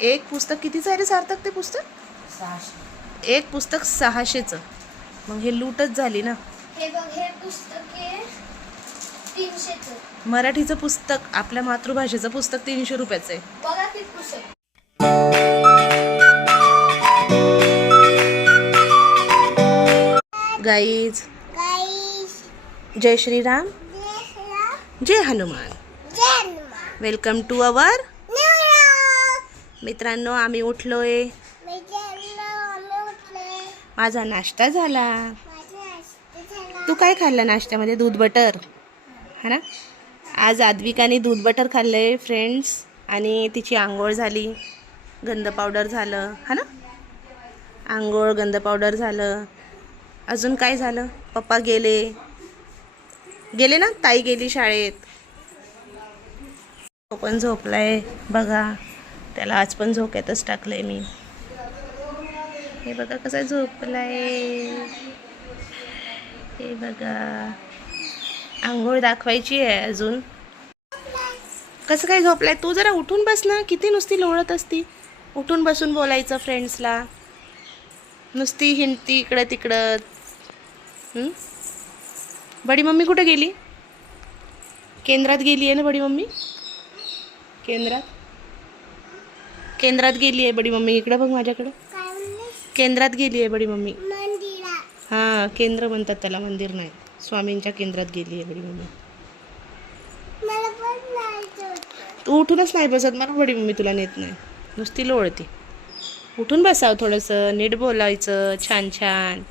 एक पुस्तक कितीचं आहे रे सार्थक ते पुस्तक? 600. एक पुस्तक 600चं. मग हे लूटच झाली ना. हे बघ, हे पुस्तक आहे 300चं. मराठीचं पुस्तक, आपल्या मातृभाषेचं पुस्तक 300 रुपयाचं आहे. बघा ते पुस्तक. गाईज, जय श्रीराम, जय हनुमान. Welcome to our. मित्रांनो, आम्ही उठलोय. माझा नाश्ता झाला. तू काय खाल्लं नाश्त्यामध्ये? दूध बटर है ना. आज आद्विकाने दूध बटर खाल्लंय फ्रेंड्स. आणि तिची आंघोळ झाली, गंध पावडर झालं है ना. आंघोळ, गंध पावडर झालं. अजून काय झालं? पप्पा गेले ना. ताई गेली शाळेत. तो पण झोपलाय बघा. त्याला आज पण झोक्यातच टाकलंय मी. हे बघा कसा झोपलाय. हे बघा, आंघोळ दाखवायची आहे अजून. कसं काय झोपलाय तू? जरा उठून बस ना. किती नुसती लोळत असती. उठून बसून बोलायचं फ्रेंड्सला. नुसती हिंडती इकडं तिकडं. बडी मम्मी कुठे गेली? केंद्रात गेली आहे ना बडी मम्मी. केंद्रात गेली आहे बडी मम्मी. इकडं बघ माझ्याकडं. केंद्रात गेली आहे बडी मम्मी. हां, केंद्र म्हणतात त्याला, मंदिर नाही. स्वामींच्या केंद्रात गेली आहे बडी मम्मी. तू उठूनच नाही बसत. मला बडी मम्मी तुला नेत नाही. नुसती लोळती. उठून बसावं थोडंसं. नीट बोलायचं छान छान.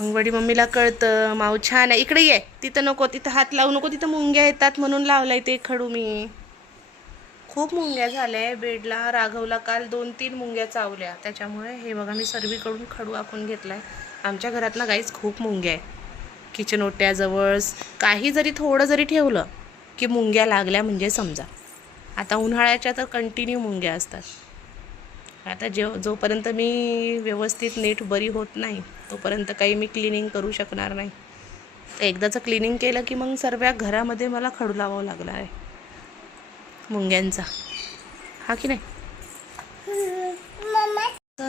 मग बडी मम्मीला कळतं माऊ छान आहे. इकडे ये. तिथं नको, तिथं हात लावू नको. तिथं मुंग्या येतात म्हणून लावलाय ते खडू मी. खूप मुंग्या झाल्या बेडला. राघवला काल 2-3 मुंग्या चावल्या. त्याच्यामुळे हे बघा मी सर्वीकडून खडू आखून घेतलाय. आमच्या घरात ना गाईच खूप मुंग्या आहे. किचन ओट्याजवळ काही जरी थोडं जरी ठेवलं की मुंग्या लागल्या म्हणजे समजा. आता उन्हाळ्याच्या तर कंटिन्यू मुंग्या असतात. आता जोपर्यंत मी व्यवस्थित नीट बरी होत नाही तोपर्यंत काही मी क्लिनिंग करू शकणार नाही. तर एकदाचं क्लिनिंग केलं की मग सर्व घरामध्ये मला खडू लावावं लागणार आहे मुंग्यांचा. हा की नाही.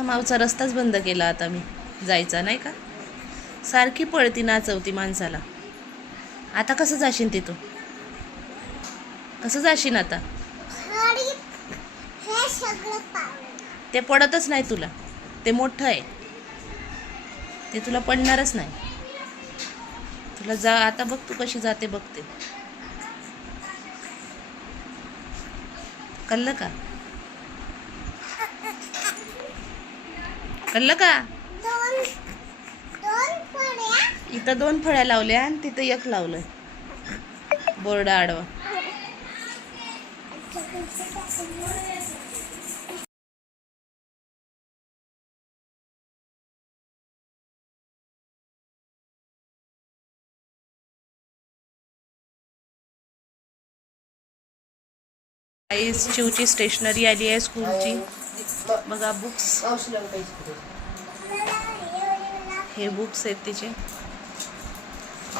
मावचा रस्ताच बंद केला आता मी जायचा नाही का. सारखी पळती नाचवती माणसाला. आता कसं जाशील तिथून? कसं जाशील आता? ते पडतच नाही तुला. ते मोठं आहे. ते तुला पडणारच नाही. तुला जा. आता बघ तू कशी जाते बघते. कळलं का? कळलं का? इथं 2 फळ्या लावल्या आणि तिथं 1 लावलंय. बोर्ड आडवा. चिवची स्टेशनरी आली आहे स्कूलची. बघा बुक्स. हे बुक्स आहेत तिचे.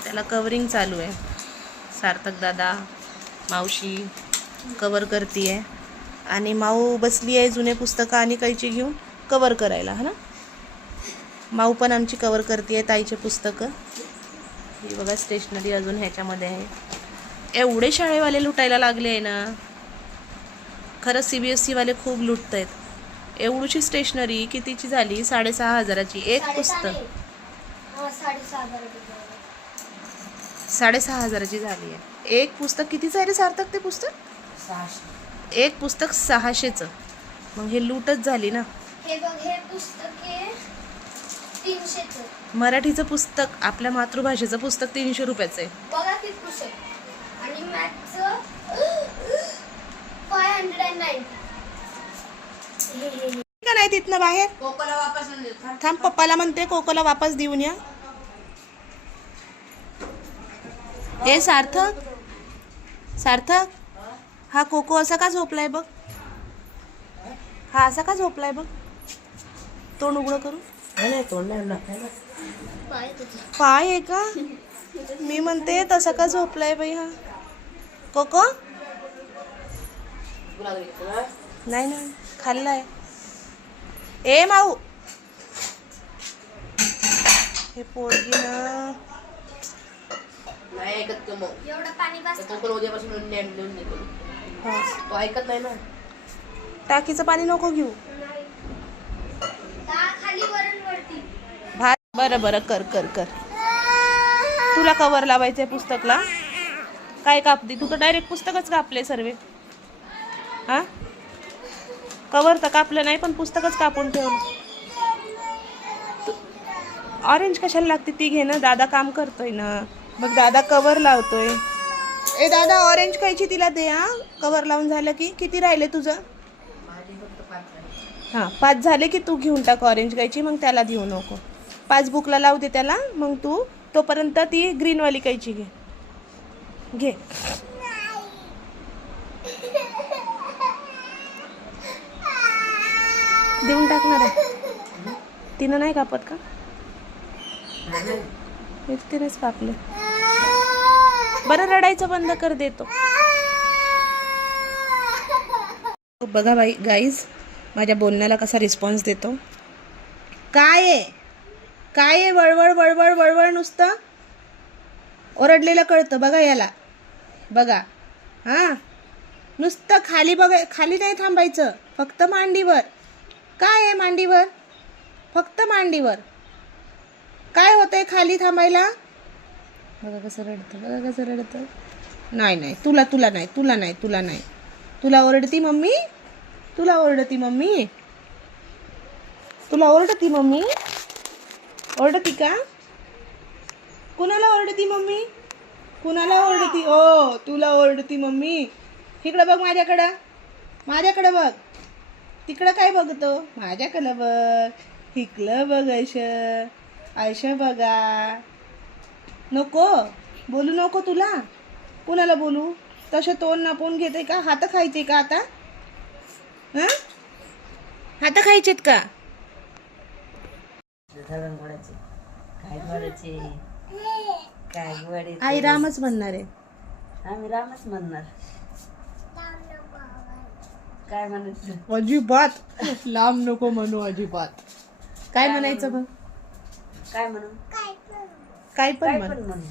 त्याला कवरिंग चालू आहे. सार्थक दादा, मावशी कवर करते आहे. आणि माऊ बसली आहे जुने पुस्तकं आणि कैची घेऊन कवर करायला है ना. माऊ पण आमची कवर करते आहे ताईचे पुस्तकं. ही बघा स्टेशनरी अजून ह्याच्यामध्ये आहे. एवढे शाळेवाले लुटायला लागले आहे ना. खरंच CBSE वाले खूप लुटत आहेत. एवढीची स्टेशनरी कितीची झाली? 6,500ची एक पुस्तक. 6,500ची झाली आहे. एक पुस्तक कितीचं आहे रे सार्थक ते पुस्तक? 600. एक पुस्तक 600चं. मग हे लूटच झाली ना. हे बघ, हे पुस्तक आहे 300चं. मराठीचं पुस्तक, आपल्या मातृभाषेचं पुस्तक 300 रुपयाचं आहे. बघा ते पुस्तक. आणि मॅथचं 590. का नाही तिथनं बाहेर? कोकोला वापस थांब, पप्पाला म्हणते कोकोला वापस देऊन या. हे सार्थक, सार्थक, हा कोको असा का झोपलाय बघ. हा असा का झोपलाय बघ. तोंड उघडं करू. पाय आहे का? मी म्हणते तसा का झोपलाय बाई हा कोको. नाही ना खाल्लाय. ए माऊ हे पोरगी ना नाही ऐकत तो मग एवढं पाणी बस. तो पण उद्यापासून नेम देऊन देतो. हा. तो ऐकत नाही ना. टाकीचं पाणी नको घेऊ. खाली वरून वरती. भात बरं बरं कर कर कर. तुला कवर लावायचंय पुस्तकला. काय कापते तू तर डायरेक्ट पुस्तकच कापले सर्व. हा कवर तर कापलं नाही पण पुस्तकच कापून ठेवलं. ऑरेंज कशाला लागते ती घे ना. दादा काम करतोय ना मग दादा कवर लावतोय. ए दादा ऑरेंज खायची तिला दे. हा कवर लावून झालं की किती राहिले तुझं. माझी फक्त 5 आहे. हां 5 झाले की तू घेऊन टाक ऑरेंज कैची. मग त्याला देऊ नको. 5 बुकला लावू दे त्याला. मग तू तोपर्यंत ती ग्रीनवाली कैची घे. घे देऊन टाकणार आहे. तिनं नाही कापत का. तिनेच कापले. बरं रडायचं बंद कर देतो. बघा बाई गाईज माझ्या बोलण्याला कसा रिस्पॉन्स देतो. काय आहे काय आहे वळवळ वळवळ वळवळ नुसतं. ओरडलेलं कळतं बघा याला. बघा हां नुसतं खाली बघा. खाली नाही थांबायचं फक्त मांडीवर. काय आहे मांडीवर फक्त मांडीवर. काय होतंय खाली थांबायला. बघा कसं रडतं बघा कसं रडतं. नाही नाही तुला तुला नाही तुला नाही तुला नाही. तुला ओरडती मम्मी. तुला ओरडती मम्मी. तुला ओरडती मम्मी. ओरडती का. कुणाला ओरडती मम्मी. कुणाला ओरडती. ओ तुला ओरडती मम्मी. इकडं बघ माझ्याकडं. माझ्याकडं बघ. तिकडं काय बघतो. माझ्याकडं बघ. इकडं बघ. अशा बघा. नको बोलू नको तुला. कुणाला बोलू. तसं तोंड नापून घेते का. हात खायचे का आता. हां हात खायचेत का. आई रामच म्हणणार आहे. आम्ही रामच म्हणणार. काय म्हणायचं. अजिबात लांब नको म्हणू. अजिबात काय म्हणायचं मग. काय म्हणू. काय पण काय म्हण. पण म्हणू.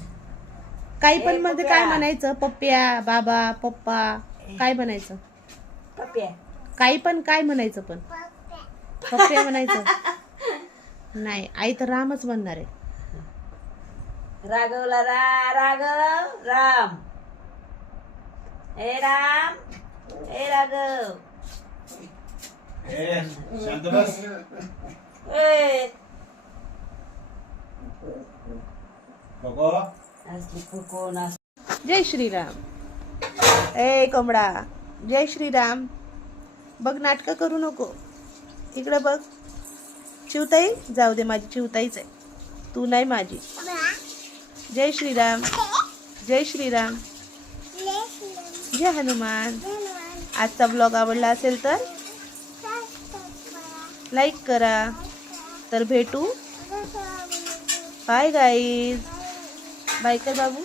काही पण मध्ये काय म्हणायचं. पप्प्या बाबा पप्पा काय म्हणायचं. पप्प्या. काही पण काय म्हणायचं पण. पप्प्या म्हणायचं नाही. आई तर रामच म्हणणार आहे. राघवला राघव राम. ए राम. ए राघव. शांत बस. ए कोको असली कोण अस. जय श्रीराम. ए कोंबडा जय श्रीराम. बघ नाटकं करू नको. इकडं बघ. चिवताई जाऊ दे माझी चिवताईच आहे. तू नाही माझी. जय श्रीराम. जय श्रीराम. जय हनुमान. आजचा ब्लॉग आवडला असेल तर लाईक करा. तर भेटू. Bye guys. बाय कर बाबू.